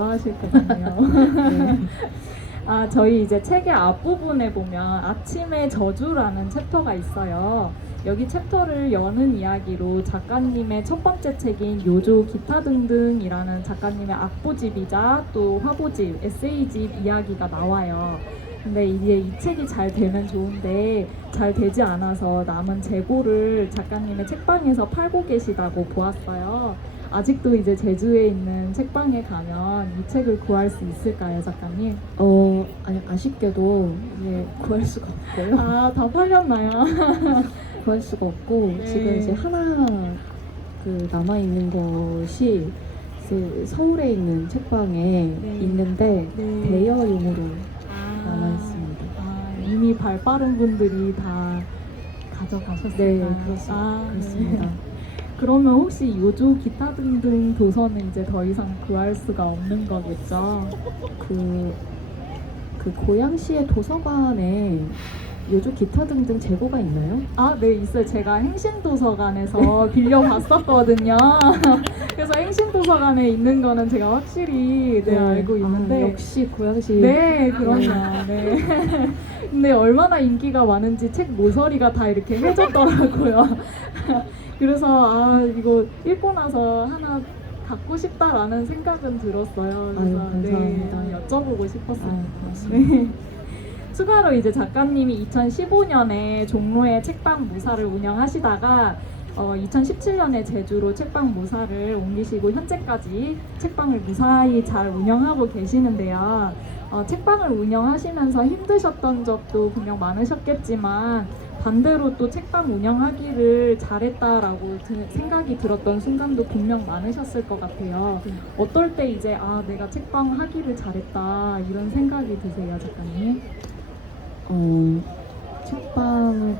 좋아하실 것 같네요. 네. 아, 저희 이제 책의 앞부분에 보면 아침의 저주라는 챕터가 있어요. 여기 챕터를 여는 이야기로 작가님의 첫 번째 책인 요조 기타 등등이라는 작가님의 악보집이자 또 화보집, 에세이집 이야기가 나와요. 근데 이제 이 책이 잘 되면 좋은데 잘 되지 않아서 남은 재고를 작가님의 책방에서 팔고 계시다고 보았어요. 아직도 이제 제주에 있는 책방에 가면 이 책을 구할 수 있을까요, 작가님? 어, 아니, 아쉽게도 이제 구할 수가 없고요. 아, 다 팔렸나요? 구할 수가 없고, 네. 지금 이제 하나 그 남아있는 것이 그 서울에 있는 책방에 네. 있는데, 네. 대여용으로 아, 남아있습니다. 아, 이미 발 빠른 분들이 다 가져가셨어요. 네, 그렇습니다. 아, 그렇습니다. 네. 그러면 혹시 요조 기타 등등 도서는 이제 더 이상 구할 수가 없는 거겠죠? 그, 그 고양시의 도서관에 요즘 기타 등등 재고가 있나요? 아, 네, 있어요. 제가 행신도서관에서 빌려봤었거든요. 그래서 행신도서관에 있는 거는 제가 확실히 네, 알고 있는데. 아, 역시 고양시. 네, 그럼요. 네. 근데 얼마나 인기가 많은지 책 모서리가 다 이렇게 해졌더라고요. 그래서 아 이거 읽고 나서 하나 갖고 싶다라는 생각은 들었어요. 그래서 아유, 감사합니다. 네, 여쭤보고 싶었어요. 아, 고맙습니다. 네. 추가로 이제 작가님이 2015년에 종로에 책방 무사를 운영하시다가 어, 2017년에 제주로 책방 무사를 옮기시고 현재까지 책방을 무사히 잘 운영하고 계시는데요. 어, 책방을 운영하시면서 힘드셨던 적도 분명 많으셨겠지만 반대로 또 책방 운영하기를 잘했다라고 드- 생각이 들었던 순간도 분명 많으셨을 것 같아요. 어떨 때 이제 아 내가 책방 하기를 잘했다 이런 생각이 드세요, 작가님? 어, 책방을